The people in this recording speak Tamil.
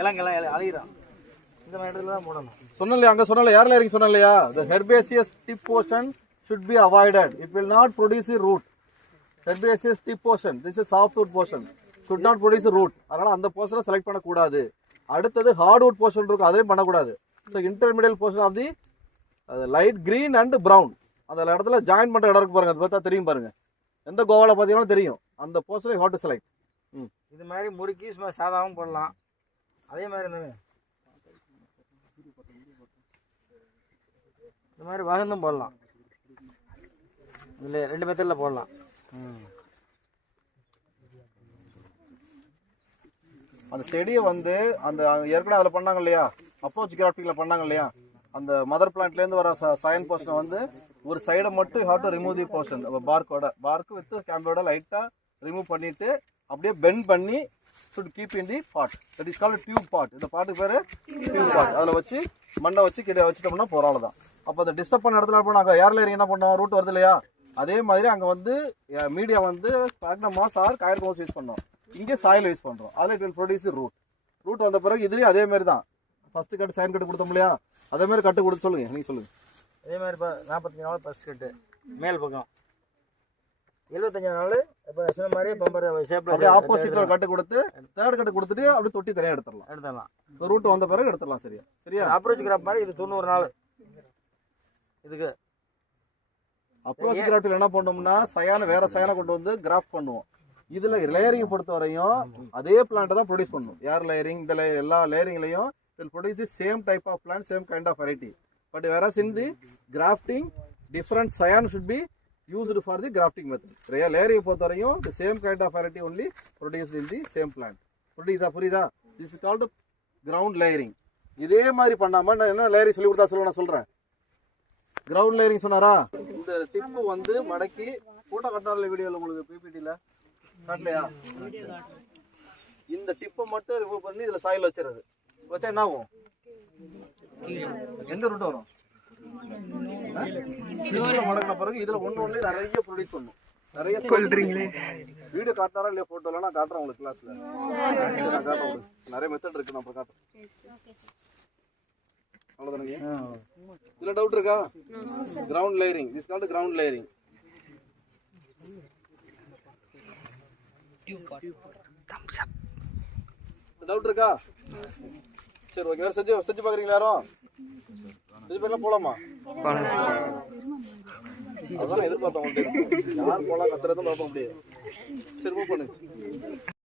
இலங்கெல்லாம் அழிகிறோம். இந்த மாதிரி இடத்துல தான் போடணும். சொன்னலையா அங்கே சொன்னல ஏர் லேயரிங் சொன்னலையா? the herbaceous tip portion should be avoided. It will not produce the root. Herbaceous tip portion, this is softwood portion, should not produce the root. அதனால அந்த போர்ஷனை செலக்ட் பண்ணக்கூடாது. அடுத்தது ஹார்ட்வுட் போர்ஷன் இருக்கும், அதையும் பண்ணக்கூடாது. So intermediate portion of the light green and brown அந்த இடத்துல ஜாயின் பண்ணுற இடம் இருக்கு பாருங்க, அது பார்த்தா தெரியும் பாருங்க. எந்த கோவாவில் பார்த்தீங்கன்னா தெரியும் அந்த போர்ஷனை ஹாட் டு செலக்ட். இது மாதிரி முறுக்கி சாதாவும் போடலாம். அதே மாதிரி இந்த மாதிரி வகந்தும் போடலாம். இதில் 2 மெத்தடில் போடலாம். அந்த செடியை வந்து அந்த ஏற்கனவே அதில் பண்ணாங்க இல்லையா, அப்ரோச் கிராஃப்டிங்கில் பண்ணாங்க இல்லையா, அந்த மதர் பிளான்ட்லேருந்து வர சயன் போர்ஷனை வந்து ஒரு சைடை மட்டும் had to remove the portion bark with கேம்போட லைட்டாக ரிமூவ் பண்ணிவிட்டு அப்படியே பெண்ட் பண்ணி should keep in the pot. That is called tube pot. இந்த பாட்டுக்கு பேர் டியூப் பாட். அதில் வச்சு மண்ணை வச்சு கிட்ட வச்சுட்டோம்னா போகிற தான். அப்போ அந்த டிஸ்டர்ப் பண்ண இடத்துல இப்போ நாங்கள் ஏர் லேயரிங் என்ன பண்ணோம், ரூட் வருது இல்லையா, அதே மாதிரி அங்கே வந்து மீடியா வந்து ஸ்பாக்னம் மாஸ் ஆர் காயர் கோஸ் யூஸ் பண்ணோம். இங்கே சாயில் யூஸ் பண்ணுறோம். அதில் it will produce root. Root வந்த பிறகு இதுலேயும் அதே மாதிரி தான். ஃபஸ்ட்டு கட்டு சைன் கட்டு கொடுத்தோம் இல்லையா, அதே மாதிரி கட்டு கொடுத்து சொல்லுங்கள், நீங்கள் சொல்லுங்கள். அதே மாதிரி இப்போ 45 நாள் ஃபஸ்ட் கட்டு மேல் பக்கம், 75 நாள் இப்போ சொன்ன மாதிரி பம்பர் ஷேப்பில் ஆப்போசிட்டில் கட்டு கொடுத்து தேர்ட் கட்டு கொடுத்துட்டு அப்படியே தொட்டி தனியாக எடுத்துடலாம். ரூட் வந்த பிறகு எடுத்துடலாம். சரியா அப்ரோச் கிராஃப்ட் மாதிரி இது 90 நாள். இதுக்கு அப்ரோச் கிராஃப்டில் என்ன பண்ணோம்னா சயான வேற சயானை கொண்டு வந்து கிராஃப்ட் பண்ணுவோம். இதில் லேயரிங் பொறுத்த வரையும் அதே பிளான்ட்டை தான் ப்ரொடியூஸ் பண்ணும். ஏர் லேயரிங் இந்த எல்லா லேயரிங்லையும் will produce the same type of plant, same kind of variety. But whereas in the grafting, different cyan should be used for the grafting method. Layering பொறுத்த வரையும் the same kind of variety only produced in the same plant. புரியுதா? This is called ground layering. இதே மாதிரி பண்ணாம நான் என்ன லேயரிங் சொல்லி கொடுத்தா நான் சொல்றேன். கிரவுண்ட் லேயரிங் சொன்னாரா? இந்த டிப்பு வந்து மடக்கி போட்டோ கட்டாரில் வீடியோவில் உங்களுக்கு பிபிடியில் காட்டலையா? இந்த டிப்பை மட்டும் ரிமூவ் பண்ணி இதில் சாயில் வச்சுறது. வச்சா என்ன ஆகும்? எந்த ரூட் வரும்? மடக்கின பிறகு இதுல ஒண்ணு நிறைய ப்ரொடியூஸ் பண்ணும். நிறைய சொல்றீங்களே. வீடியோ காட்டாரா இல்லையா? போட்டோல நான் காட்டுறேன் உங்களுக்கு கிளாஸ்ல. நிறைய மெத்தட் இருக்கு, நான் காட்டுறேன். அவ்வளவுதானே? இதுல டவுட் இருக்கா? Ground layering, this called ground layering. Doubt இருக்கா? சரி, ஓகே. வேறு செஞ்சு பார்க்குறீங்களா? யாரும் செஞ்சு பார்க்கலாம். போகலாமா? அதான் எதிர்பார்த்தோம். யார் போகலாம் கத்துறதும் பார்ப்போம். அப்படியே சரி, மூவ் பண்ணு.